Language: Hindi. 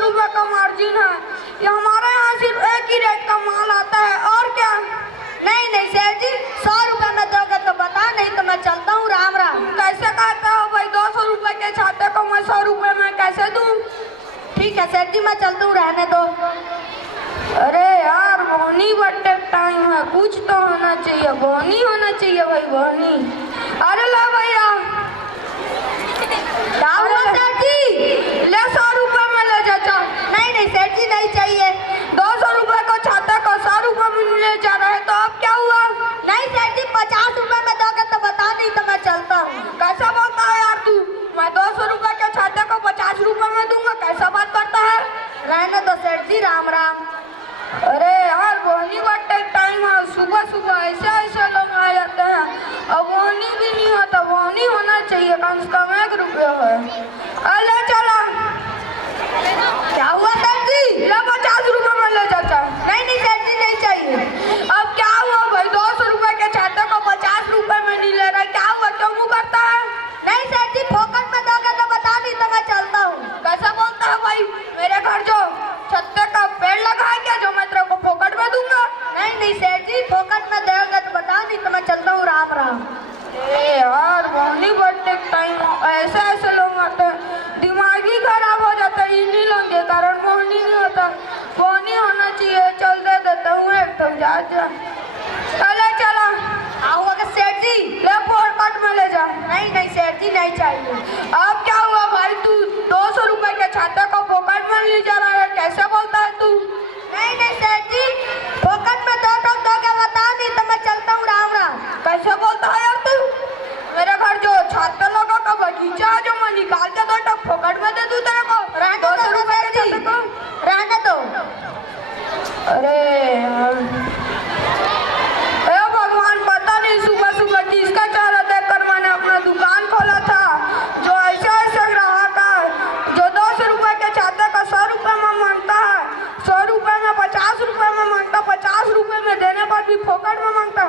रुपए का मार्जिन है। ये हमारे यहाँ सिर्फ एक ही रेट का माल आता है। और क्या? नहीं नहीं सेठ जी, 100 रुपए में दोगे तो बता, नहीं तो मैं चलता हूँ। राम राम। कैसे कहते हो भाई? 200 रुपए के छाते को मैं 100 रुपए में कैसे दूँ? ठीक है सेठ जी, मैं चलता हूँ, रहने दो। अरे यार बोनी बर्थडे टाइम है, कुछ तो होना चाहिए, बोनी होना चाहिए भाई, बोनी। अरे ला भैया, सेठ जी ले 100 रुपए में ले चाचा। नहीं नहीं सेठ जी, नहीं चाहिए। 200 रुपए को छाता को 100 रुपए में ले जा रहे तो अब क्या हुआ? नहीं सेठ जी, 50 रुपए में दोगे तो बता, नहीं तो मैं चलता हूँ। कैसा बोलता है यार तू? मैं 200 रुपए के छाते को 50 रुपए में दूंगा, कैसा बात करता है? रहने दो सेठ जी, राम राम। अरे यार बोनी बर्थडे टाइम है, सुबह सुबह ऐसे ऐसे लोग आ जाते हैं। अब बोनी भी नहीं होता, बोनी होना चाहिए, कम से कम 1 रुपया है। अरे चला। क्या हुआ सेठ जी? ले 50 रुपए में ले चाचा। नहीं नहीं सेठ जी, नहीं चाहिए। अब क्या हुआ भाई? 200 रुपए के छाते को 50 रुपए में नहीं ले रहा, क्या हुआ? क्यों मुँह करता है? नहीं सेठ जी, फोकट में दोगे तो बता, नहीं तो मैं चलता हूँ। कैसा बोलता है भाई? मेरे घर जो छत्ते का पेड़ लगा है क्या, जो मैं तेरे को फोकट में दूंगा? नहीं नहीं सेठ जी, फोकट में दोगे तो बता, नहीं तो मैं चलता हूँ। राम राम। ए यार बोनी बर्थडे टाइम ऐसे ऐसे लोग आते हैं, दिमाग ही खराब हो जाता है इन्हीं लोगों के कारण। बोनी नहीं होता, बोनी होना चाहिए। चल दे देता हूँ एक तो जा जा। चले चला। आओगे सेठ जी? ले फोकट में ले जा। नहीं नहीं सेठ जी, नहीं चाहिए। अब क्या हुआ भाई? तू 200 रुपए के छाते को फोकट में ले जा रहा है, कैसे बोलता है तू? नहीं नहीं सेठ जी, फोकट में दोगे बता, नहीं तो मैं चलता हूँ। राम राम। कैसे बोलता है यार तू? मेरे घर जो छाते लोगों का बगीचा है, जो मैं निकाल के 2 टक फोकट में दे दूं तेरे को? 200 रुपए के छाते को रहने दो। अरे यार, ए भगवान, पता नहीं सुबह सुबह किसका चेहरा देखकर मैंने अपना दुकान खोला था। जो ऐसे ऐसे ग्राहक है, जो 200 रुपए के छाते का 100 रुपए में मांगता है, 100 रुपए में 50 रुपए में मांगता, 50 रुपए में देने पर भी फोकट में मांगता।